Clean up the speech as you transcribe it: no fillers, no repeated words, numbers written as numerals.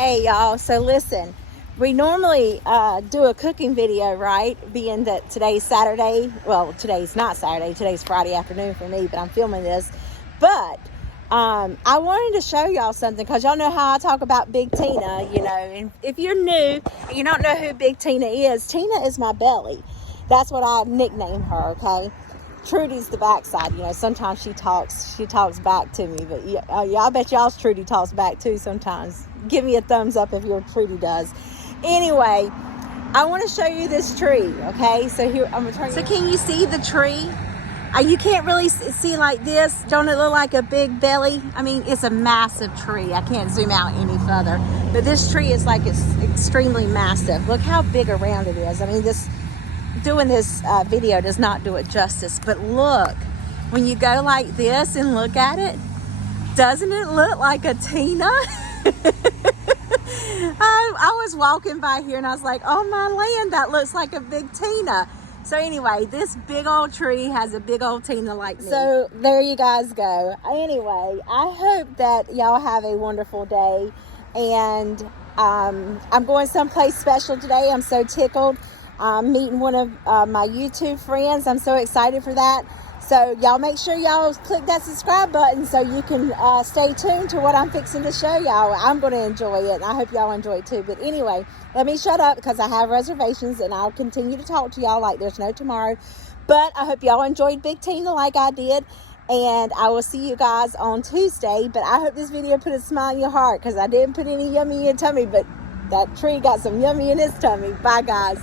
Hey y'all, so listen, we normally do a cooking video, right? Being that today's Saturday, well, today's not Saturday, today's Friday afternoon for me, but I'm filming this. But I wanted to show y'all something because y'all know how I talk about Big Tina, you know. And if you're new and you don't know who Big Tina is my belly. That's what I nickname her, okay? Trudy's the backside, you know. Sometimes she talks back to me, but yeah, I bet y'all's Trudy talks back too sometimes. Give me a thumbs up if your Trudy does. Anyway, I want to show you this tree, okay? So here, I'm gonna turn. So can you see the tree? You can't really see like this. Don't it look like a big belly? I mean, it's a massive tree. I can't zoom out any further, but this tree is like it's extremely massive. Look how big around it is. I mean, doing this video does not do it justice, but look, when you go like this and look at it, doesn't it look like a Tina? I was walking by here and I was like, oh my land, that looks like a big Tina. So anyway, this big old tree has a big old Tina like me. So there you guys go. Anyway, I hope that y'all have a wonderful day, and I'm going someplace special today. I'm so tickled. I'm meeting one of my YouTube friends. I'm so excited for that. So y'all make sure y'all click that subscribe button so you can stay tuned to what I'm fixing to show y'all. I'm going to enjoy it. I hope y'all enjoy it too. But anyway, let me shut up because I have reservations and I'll continue to talk to y'all like there's no tomorrow. But I hope y'all enjoyed Big Tina like I did. And I will see you guys on Tuesday. But I hope this video put a smile in your heart because I didn't put any yummy in your tummy. But that tree got some yummy in his tummy. Bye, guys.